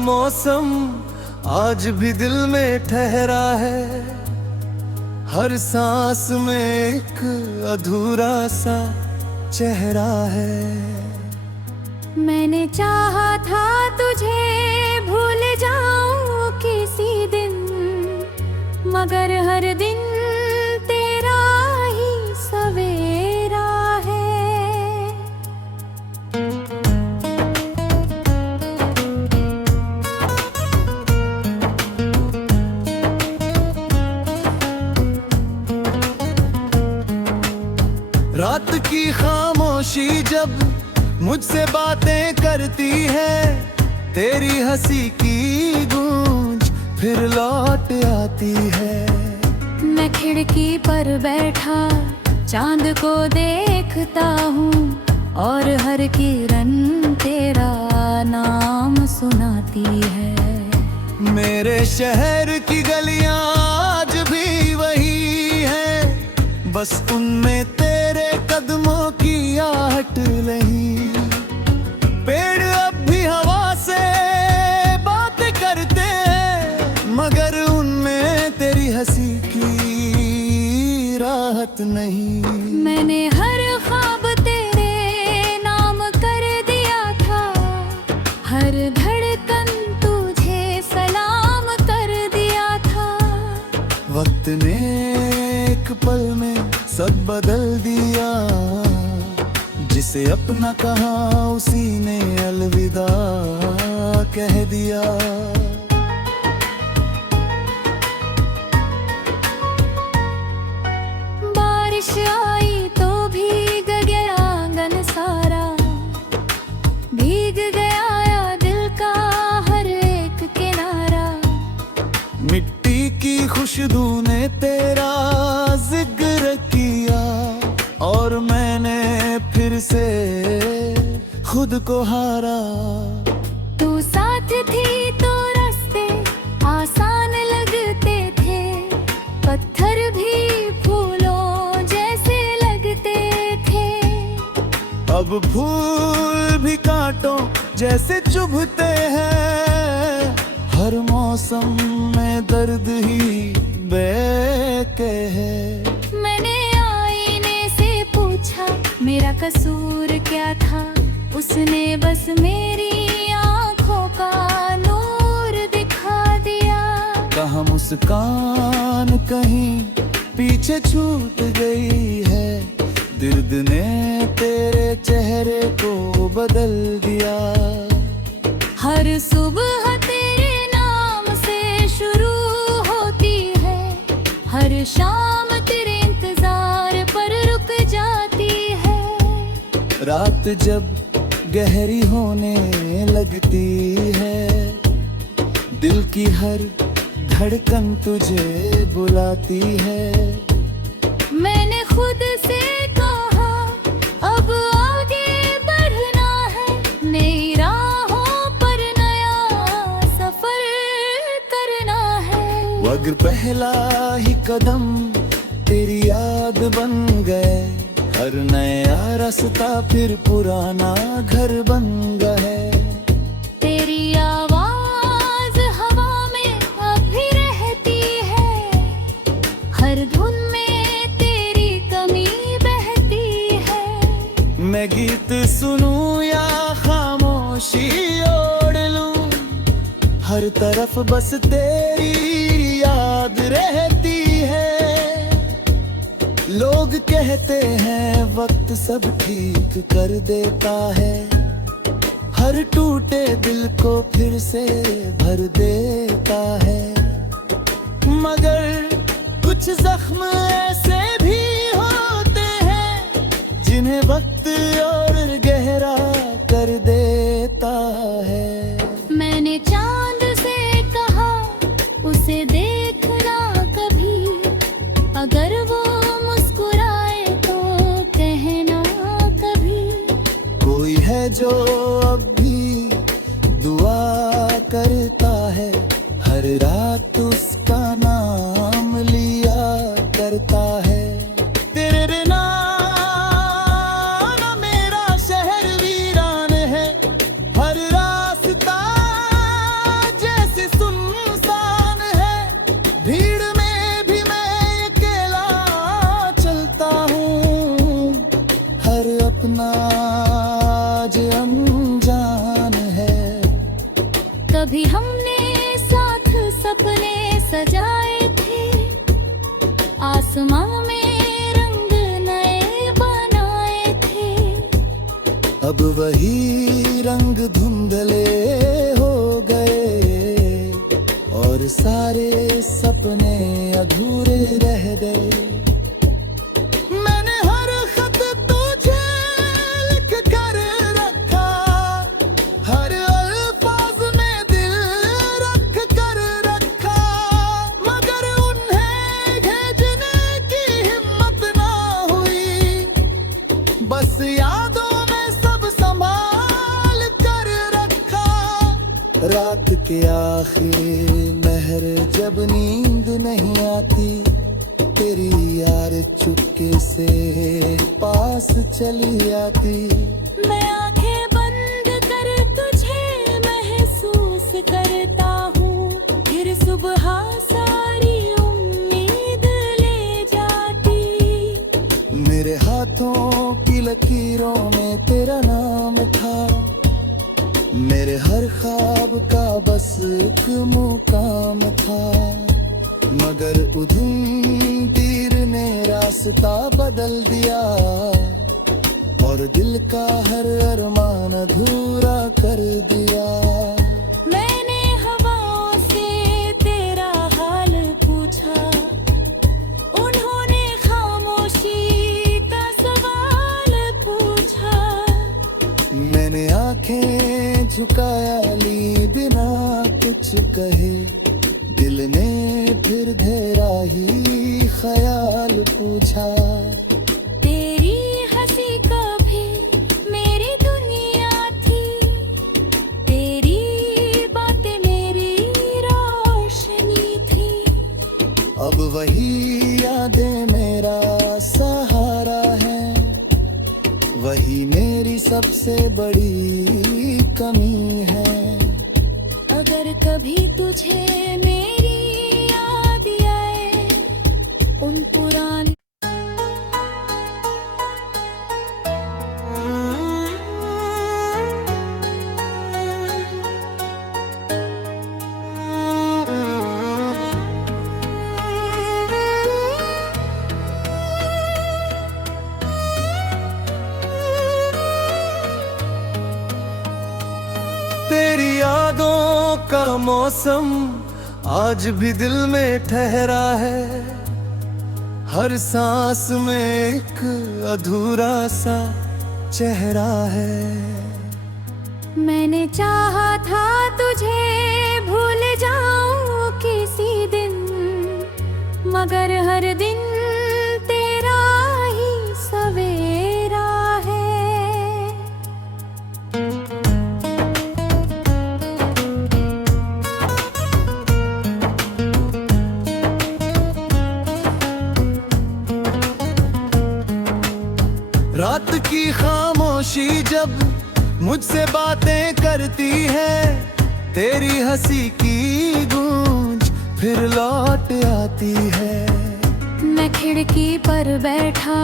मौसम आज भी दिल में ठहरा है। हर सांस में एक अधूरा सा चेहरा है। मैंने चाहा था तुझे भूल जाऊं किसी दिन, मगर हर दिन तेरा ही सवेरा है। रात की खामोशी जब मुझसे बातें करती है, तेरी हंसी की गूंज फिर लौट आती है। मैं खिड़की पर बैठा चांद को देखता हूँ, और हर किरण तेरा नाम सुनाती है। मेरे शहर की गलियां आज भी वही हैं, बस उनमें तेरे कदमों की आहट नहीं। पेड़ अब भी हवा से बातें करते हैं, मगर उनमें तेरी हंसी की राहत नहीं। मैंने हर ख्वाब तेरे नाम कर दिया था, हर धड़कन तुझे सलाम कर दिया था। वक्त ने एक पल में सब बदल दिया, जिसे अपना कहा उसी ने अलविदा कह दिया। बारिश आई तो भीग गया आंगन सारा, भीग गया दिल का हर एक किनारा। मिट्टी की खुशबू ने तेरा जिक्र किया, और मैंने फिर से खुद को हारा। तू साथ थी तो रास्ते आसान लगते थे, पत्थर भी फूलों जैसे लगते थे। अब फूल भी कांटों जैसे चुभते हैं, हर मौसम में दर्द ही बेके है। मैंने आईने से पूछा मेरा कसूर क्या था, उसने बस मेरी आंखों का नूर दिखा दिया। कहाँ मुस्कान कहीं पीछे छूट गई है, दर्द ने तेरे चेहरे को बदल दिया। हर सुबह तेरे नाम से शुरू होती है, हर शाम तेरे इंतजार पर रुक जाती है। रात जब गहरी होने लगती है, दिल की हर धड़कन तुझे बुलाती है। मैंने खुद से कहा अब आगे बढ़ना है, नई राहों पर नया सफर करना है। मगर पहला ही कदम तेरी याद बन गए, हर नया रास्ता फिर पुराना घर बन गए। तेरी आवाज हवा में अब भी रहती है, हर धुन में तेरी कमी बहती है। मैं गीत सुनूं या खामोशी ओढ़ लूं, हर तरफ बस तेरी याद रहती है। लोग कहते हैं वक्त सब ठीक कर देता है, हर टूटे दिल को फिर से भर देता है। मगर कुछ जख्म ऐसे भी होते हैं, जिन्हें वक्त और गहरा कर देता है। मैंने चांद से कहा उसे देखना कभी, अगर वो मुस्कुराए तो कहना कभी। कोई है जो अब भी दुआ करता है, हर रात उसका नाम लिया करता है। तेरे बिना ना मेरा शहर वीरान है, हर रास्ता अब वही रंग धुंधले हो गए और सारे सपने अधूरे रह गए। मैंने हर खत तुझे लिख कर रखा, हर अल्फाज में दिल रख कर रखा, मगर उन्हें भेजने की हिम्मत ना हुई। बस यादों में सब संभाल कर रखा। रात के आखिर महर जब नींद नहीं आती, तेरी यार चुपके से पास चली आती। मैं आंखें बंद कर तुझे महसूस करता हूँ, फिर सुबह सारी उम्मीद ले जाती। मेरे हाथों की लकीरों में तेरा नाम था, मेरे हर ख्वाब का बस एक मुकाम था, मगर उधम तीर ने रास्ता बदल दिया और दिल का हर अरमान अधूरा कर दिया। मैंने हवाओं से तेरा हाल पूछा, उन्होंने खामोशी का सवाल पूछा। मैंने आंखें झुकाया ली बिना कुछ कहे, दिल ने फिर गहरा ही ख्याल पूछा। तेरी हंसी कभी मेरी दुनिया थी, तेरी बातें मेरी रोशनी थी। अब वही यादें मेरा सहारा है, वही मेरी सबसे बड़ी कमी है। अगर कभी तुझे मेरी याद आए उन पुरानी तेरी यादों का मौसम आज भी दिल में ठहरा है, हर सांस में एक अधूरा सा चेहरा है। मैंने चाहा था तुझे भूल जाऊं किसी दिन, मगर हर दिन तेरा ही सवेरा है। रात की खामोशी जब मुझसे बातें करती है, तेरी हंसी की गूंज फिर लौट आती है। मैं खिड़की पर बैठा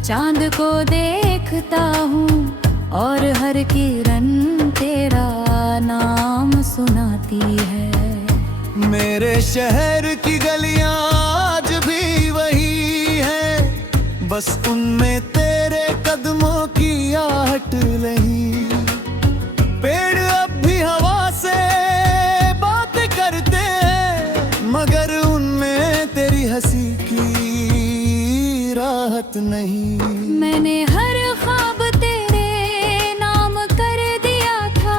चांद को देखता हूँ और हर किरण तेरा नाम सुनाती है। मेरे शहर की गलियां आज भी वही है, बस उनमें तेरे कदमों की आहट नहीं। पेड़ अब भी हवा से बात करते हैं, मगर उनमें तेरी हंसी की राहत नहीं। मैंने हर ख्वाब तेरे नाम कर दिया था,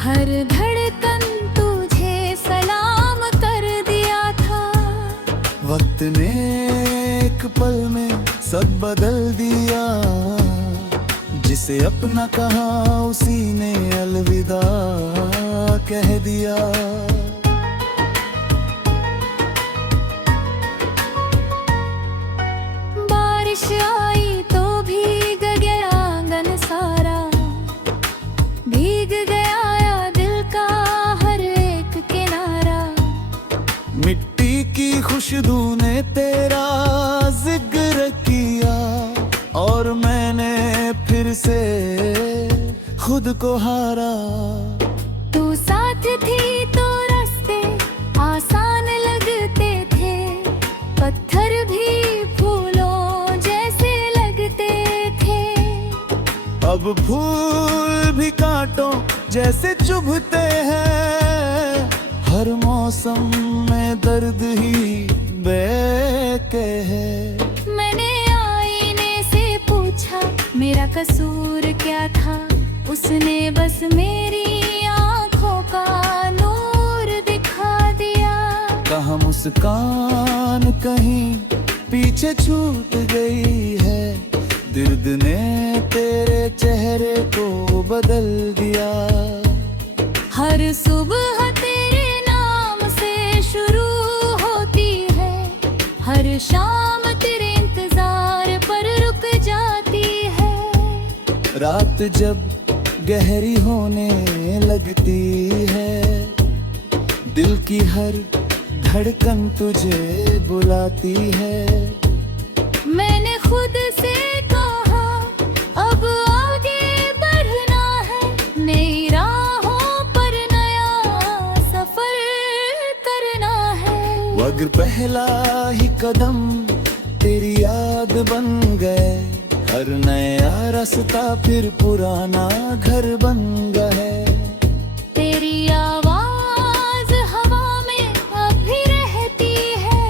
हर धड़कन तुझे सलाम कर दिया था। वक्त ने एक पल में सब बदल दिया, जिसे अपना कहा उसी ने अलविदा कह दिया। बारिश आई तो भीग गया आंगन सारा, भीग गया दिल का हर एक किनारा। मिट्टी की खुशबू ने तेरा जिक्र किया और मैंने फिर से खुद को हारा। तू साथ थी तो रास्ते आसान लगते थे, पत्थर भी फूलों जैसे लगते थे। अब अब फूल भी कांटों जैसे चुभते हैं, हर मौसम में दर्द ही बेके है। मैंने आईने से पूछा मेरा कसूर क्या था, उसने बस मेरी आंखों का नूर दिखा दिया। कहाँ मुस्कान कहीं पीछे छूट गई है, दर्द ने तेरे चेहरे को बदल दिया। हर सुबह तेरे नाम से शुरू होती है, हर शाम तेरे इंतजार पर रुक जाती है। रात जब गहरी होने लगती है, दिल की हर धड़कन तुझे बुलाती है। मैंने खुद से कहा अब आगे बढ़ना है, नई राहों पर नया सफर करना है। अगर पहला ही कदम तेरी याद बन गए, हर नया रास्ता फिर पुराना घर बन गए। तेरी आवाज हवा में अब भी रहती है,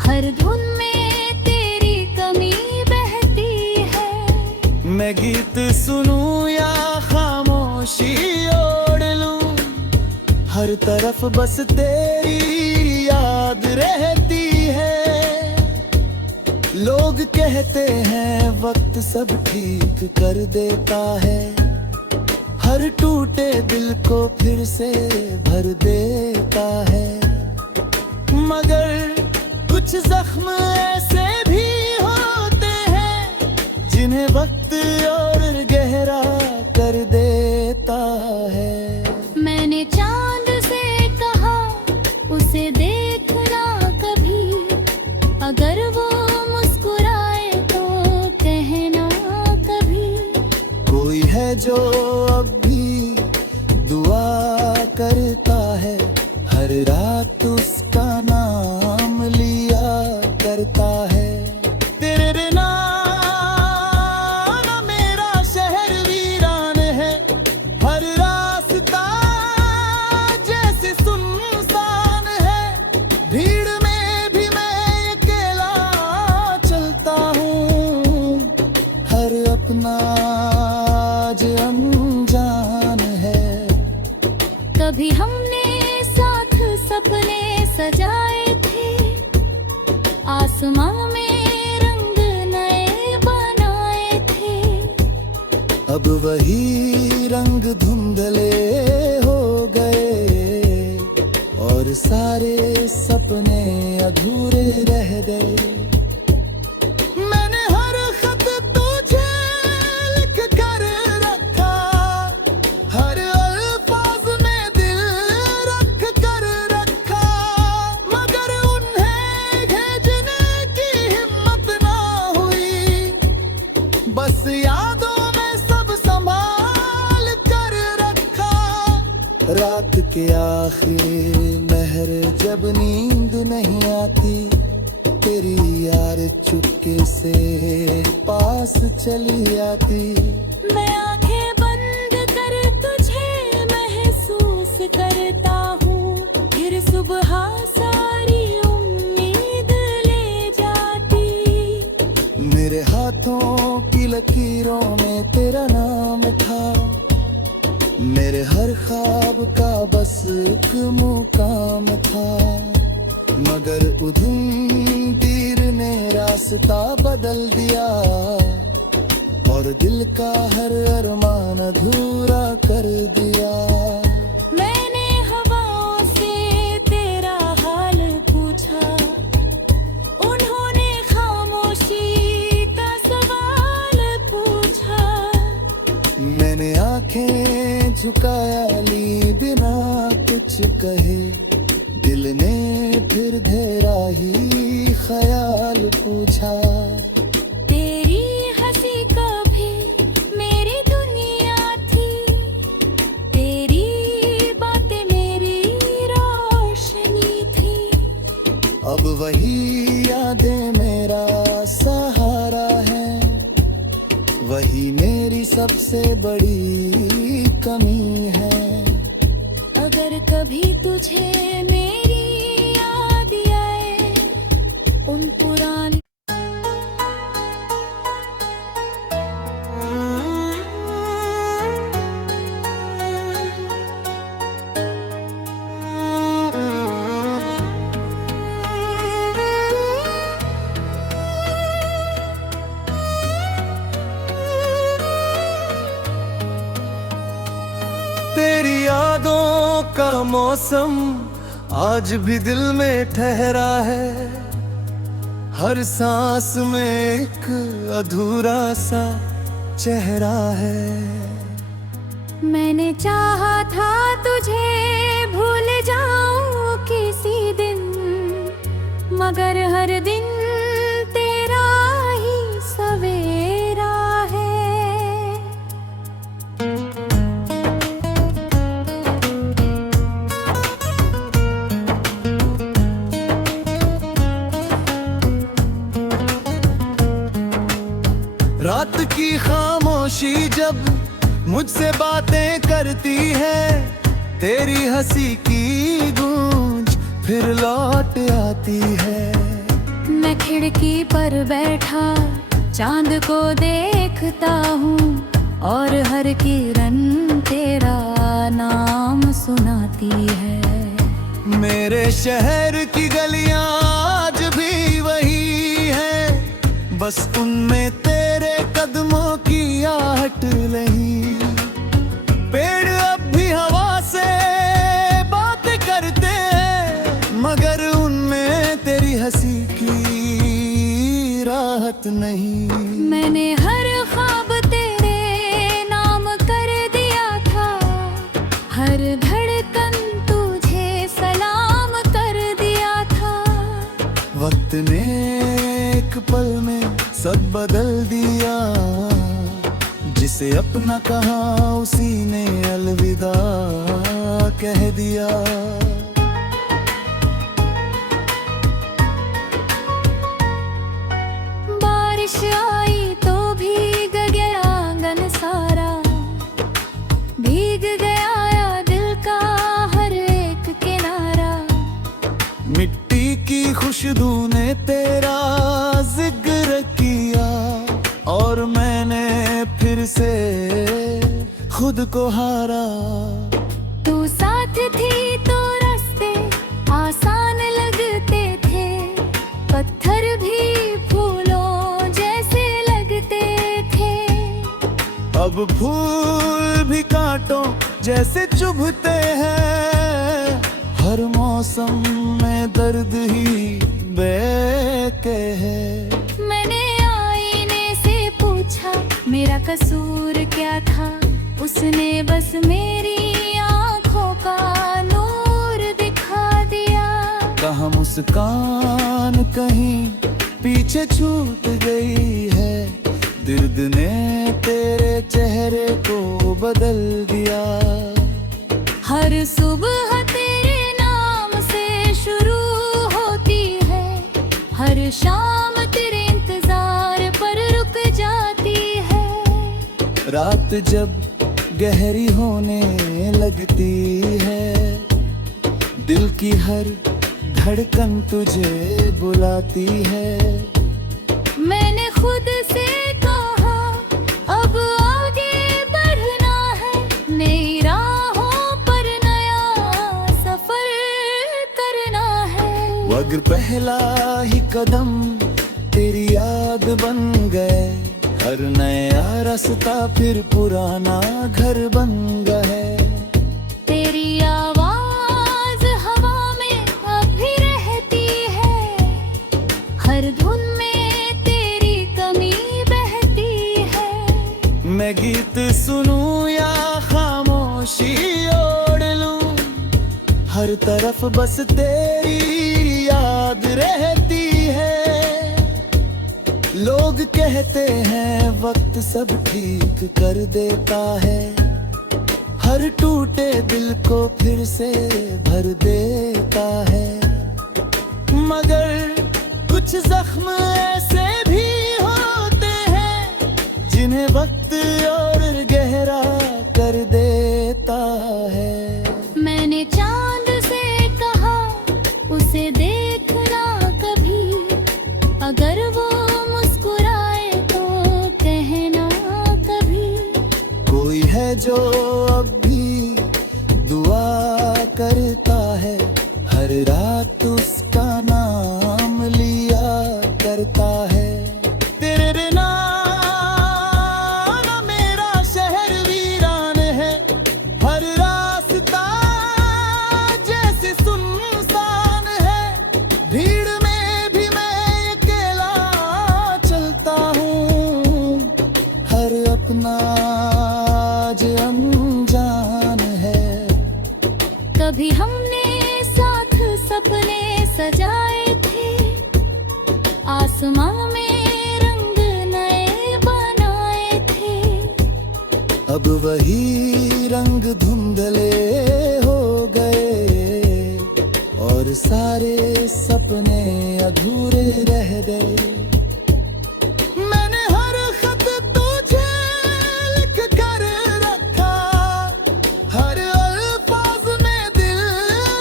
हर धुन में तेरी कमी बहती है। मैं गीत सुनूं या खामोशी ओढ़ लूं, हर तरफ बस तेरी याद रहती है। लोग कहते हैं वक्त सब ठीक कर देता है, हर टूटे दिल को फिर से भर देता है। मगर कुछ जख्म ऐसे भी होते हैं, जिन्हें वक्त और गहरा कर देता है। मैंने चांद से कहा उसे देखना कभी, अगर वो मुस्कुराए तो कहना कभी। कोई है जो अब भी दुआ करता है, हर रात उसका नाम लिया करता है। तेरे बिना ना मेरा शहर वीरान है, हर रास्ता जैसे सुनसान है। भीड़ में भी मैं अकेला चलता हूँ, हर अपना आज अनजान है। कभी हमने साथ सपने सजाए थे, आसमां में रंग नए बनाए थे। अब वही रंग धुंधले हो गए, और सारे सपने अधूरे रह गए। मैंने हर खत तुझे लिख कर रखा, हर अल्फाज में दिल रख कर रखा, मगर उन्हें भेजने की हिम्मत ना हुई। बस यादों में सब संभाल कर रखा। रात के आखिर महर जब नींद नहीं आती, तेरी यार चुपके से पास चली आती। मैं आंखें बंद कर तुझे महसूस करता हूँ, फिर सुबह सारी उम्मीद ले जाती। मेरे हाथों की लकीरों में तेरा नाम था, मेरे हर ख्वाब का बस एक मुकाम था। मगर उधम तीर ने रास्ता बदल दिया, और दिल का हर अरमान अधूरा कर दिया। मैंने हवाओं से तेरा हाल पूछा, उन्होंने खामोशी का सवाल पूछा। मैंने आंखें झुकाया ली बिना कुछ कहे, दिल ने फिर धेरा ही ख्याल पूछा। तेरी हंसी कभी मेरी दुनिया थी, तेरी बातें मेरी रोशनी थी। अब वही यादें मेरा सहारा है, वही मेरी सबसे बड़ी कमी है। अगर कभी तुझे मेरी याद आए उन पुरानी तेरी यादों का मौसम आज भी दिल में ठहरा है। हर सांस में एक अधूरा सा चेहरा है। मैंने चाहा था तुझे भूल जाऊं किसी दिन, मगर हर दिन तेरा ही सवेरा है। रात की खामोशी जब मुझसे बातें करती है, तेरी हंसी की गूंज फिर लौट आती है। मैं खिड़की पर बैठा चांद को देखता हूँ और हर किरण तेरा नाम सुनाती है। मेरे शहर की गलियां आज भी वही है, बस उनमें तेरे कदमों की आहट नहीं। पेड़ अब भी हवा से बात करते हैं, मगर उनमें तेरी हंसी की राहत नहीं। मैंने हर ख्वाब तेरे नाम कर दिया था, हर धड़कन तुझे सलाम कर दिया था। वक्त ने एक पल में सब बदल दिया, जिसे अपना कहा उसी ने अलविदा कह दिया। बारिश आई तो भीग गया आंगन सारा, भीग गया दिल का हर एक किनारा। मिट्टी की खुशबू ने तेरा जिक्र किया, और मैंने फिर से खुद को हारा। तू साथ थी तो रास्ते आसान लगते थे, पत्थर भी फूलों जैसे लगते थे। अब फूल भी कांटों जैसे चुभते हैं, हर मौसम में दर्द ही बेके है। मैंने आईने से पूछा मेरा कसूर क्या था, उसने बस मेरी आंखों का नूर दिखा दिया। कहाँ मुस्कान कहीं पीछे छूट गई है, दर्द ने तेरे चेहरे को बदल दिया। हर सुबह तेरे नाम से शुरू होती है, हर शाम तेरे इंतजार पर रुक जाती है। रात जब गहरी होने लगती है, दिल की हर धड़कन तुझे बुलाती है। मैंने खुद से कहा अब आगे बढ़ना है, नई राहों पर नया सफर करना है। मगर पहला ही कदम तेरी याद बन गए, हर नया रास्ता फिर पुराना घर बन गए। तेरी आवाज हवा में अब भी रहती है, हर धुन में तेरी कमी बहती है। मैं गीत सुनूं या खामोशी ओढ़ लूं, हर तरफ बस तेरी याद रहती है। लोग कहते हैं वक्त सब ठीक कर देता है, हर टूटे दिल को फिर से भर देता है। मगर कुछ जख्म ऐसे भी होते हैं जिन्हें वक्त और जो अब भी दुआ करता है, हर रात उसका नाम लिया करता है। तेरे बिना ना मेरा शहर वीरान है, हर रास्ता जैसे सुनसान है। भीड़ में भी मैं अकेला चलता हूँ, हर अपना आज अनजान है। कभी हमने साथ सपने सजाए थे, आसमां में रंग नए बनाए थे। अब वही रंग धुंधले हो गए और सारे सपने अधूरे रह गए। मैंने हर खत तुझे लिख कर रखा, हर अल्फाज में दिल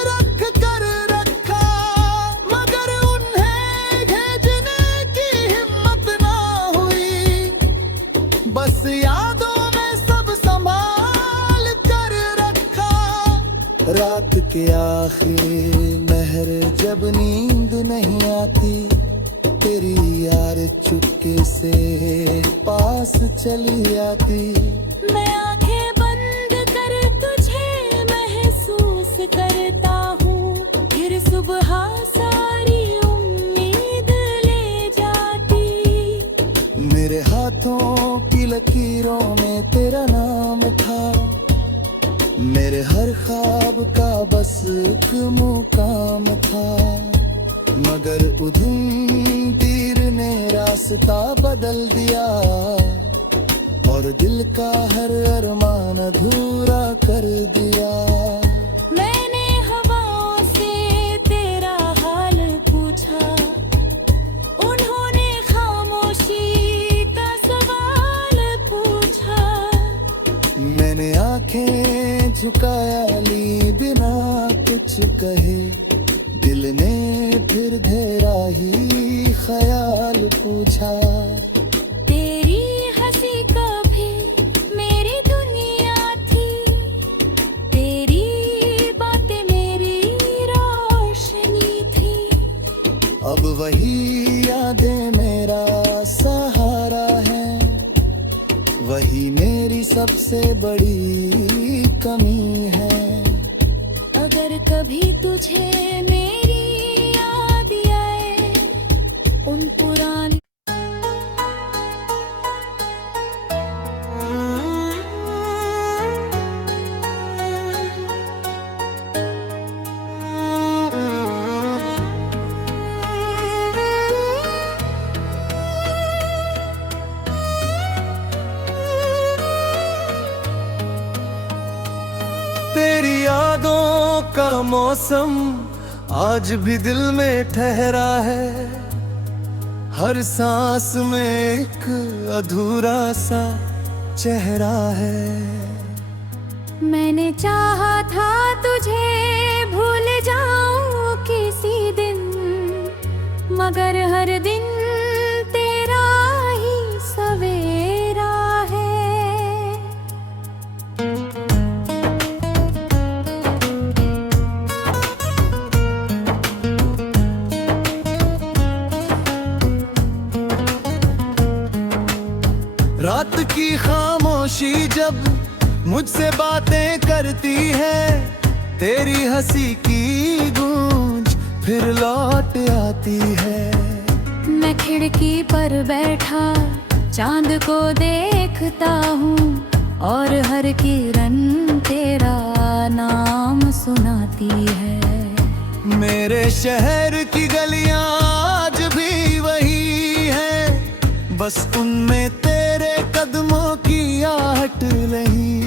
रख कर रखा, मगर उन्हें भेजने की हिम्मत ना हुई। बस यादों में सब संभाल कर रखा। रात के आखिर महर जब नींद नहीं आती, तेरी यार चुपके से पास चली आती। मैं आंखें बंद कर तुझे महसूस करता हूँ, फिर सुबह सारी उम्मीद ले जाती। मेरे हाथों की लकीरों में तेरा नाम था, मेरे हर ख्वाब का बस एक मुकाम था। मगर उधम तीर ने रास्ता बदल दिया और दिल का हर अरमान अधूरा कर दिया। मैंने हवाओं से तेरा हाल पूछा, उन्होंने खामोशी का सवाल पूछा। मैंने आंखें झुकाया ली बिना कुछ कहे, दिल ने फिर तेरा ही ख्याल पूछा। तेरी हंसी कभी मेरी दुनिया थी, तेरी बातें मेरी रोशनी थी। अब वही यादें मेरा सहारा है, वही मेरी सबसे बड़ी कमी है। अगर कभी तुझे मेरी याद आए उन पुरानी तेरी यादों का मौसम आज भी दिल में ठहरा है, हर सांस में एक अधूरा सा चेहरा है। मैंने चाहा था तुझे भूल जाऊं किसी दिन, मगर हर दिन तेरा ही सवेरा है। रात की खामोशी जब मुझसे बातें करती है, तेरी हंसी की गूंज फिर लौट आती है। मैं खिड़की पर बैठा चांद को देखता हूँ और हर किरण तेरा नाम सुनाती है। मेरे शहर की गलियां आज भी वही है, बस उनमें तेरे कदमों की आहट नहीं।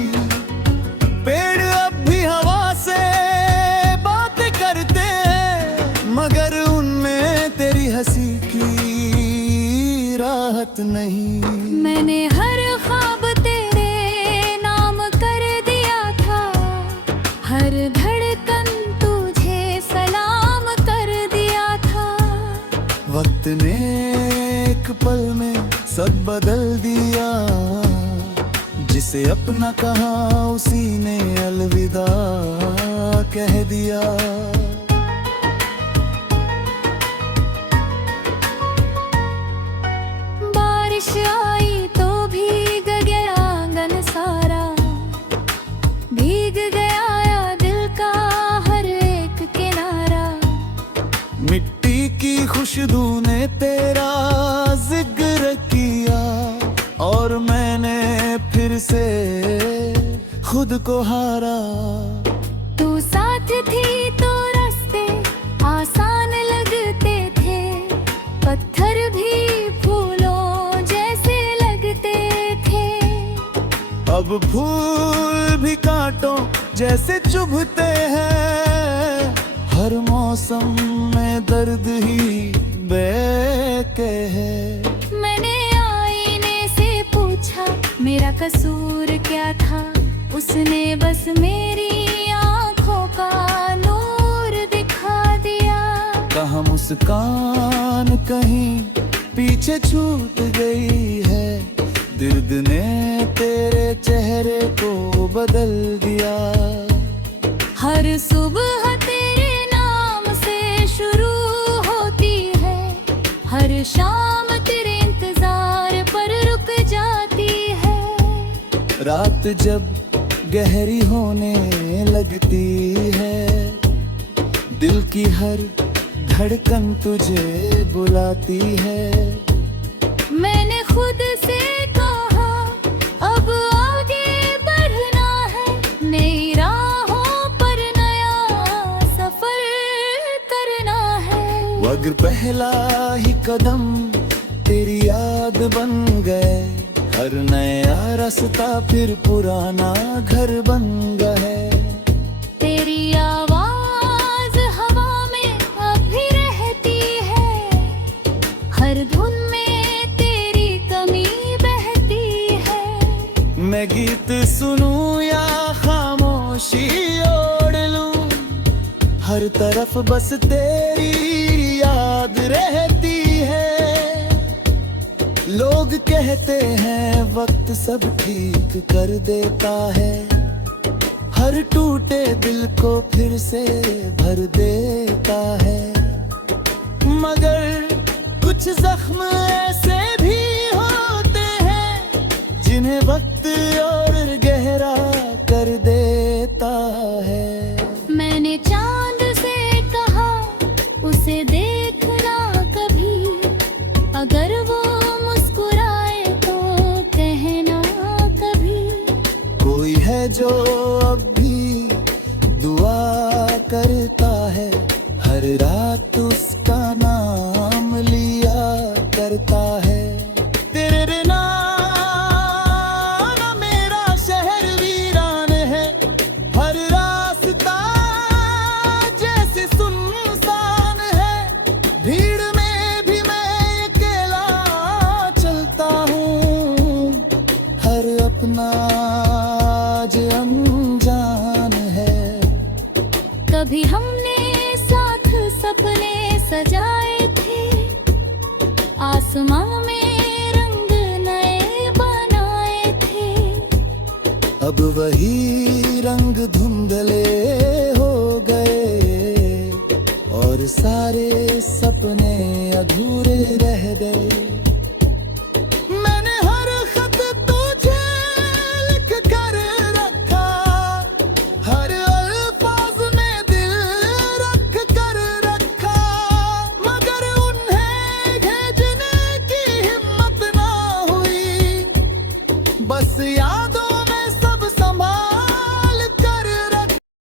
पेड़ अब भी हवा से बात करते हैं, मगर उनमें तेरी हंसी की राहत नहीं। मैंने हर ख्वाब तेरे नाम कर दिया था, हर धड़कन तुझे सलाम कर दिया था। वक्त ने एक पल में सब बदल दिया, जिसे अपना कहा उसी ने अलविदा कह दिया। बारिश आई तो भीग गया आंगन सारा, भीग गया दिल का हर एक किनारा। मिट्टी की खुशबू ने तेरा जिक्र किया और मैंने फिर से खुद को हारा। तू साथ थी तो रास्ते आसान लगते थे, पत्थर भी फूलों जैसे लगते थे। अब फूल भी कांटों जैसे चुभते हैं, हर मौसम में दर्द ही बेके है। मैंने आईने से पूछा मेरा कसूर क्या था, उसने बस मेरी आंखों का नूर दिखा दिया। कहाँ मुस्कान कहीं पीछे छूट गई है, दर्द ने तेरे चेहरे को बदल दिया। हर सुबह तेरे नाम से शुरू होती है, हर शाम तेरे इंतजार पर रुक जाती है। रात जब गहरी होने लगती है, दिल की हर धड़कन तुझे बुलाती है। मैंने खुद से कहा अब आगे बढ़ना है, नई राहों पर नया सफर करना है। अगर पहला ही कदम तेरी याद बन गए, हर नया रास्ता फिर पुराना घर बन गए। तेरी आवाज हवा में अभी रहती है, हर धुन में तेरी कमी बहती है। मैं गीत सुनूं या खामोशी ओढ़ लूं, हर तरफ बस तेरी याद रहती है। लोग कहते हैं वक्त सब ठीक कर देता है, हर टूटे दिल को फिर से भर देता है। मगर कुछ जख्म ऐसे भी होते हैं, जिन्हें वक्त और गहरा कर देता है। मैंने चांद से कहा उसे देखना कभी, अगर वो मुस्कुराए तो कहना कभी। कोई है जो अब भी दुआ करता है, हर रात उसका नाम लिया करता है। तेरे बिना ना मेरा शहर वीरान है, हर रास्ता जैसे सुनसान है। भीड़ में भी मैं अकेला चलता हूँ, हर अपना आज अनजान है। कभी हमने साथ सपने सजाए थे, आसमां में रंग नए बनाए थे। अब वही रंग धुंधले हो गए और सारे सपने अधूरे रह गए। मैंने हर खत तुझे लिख कर रखा, हर अल्फाज में दिल रख कर रखा, मगर उन्हें भेजने की हिम्मत ना हुई। बस यार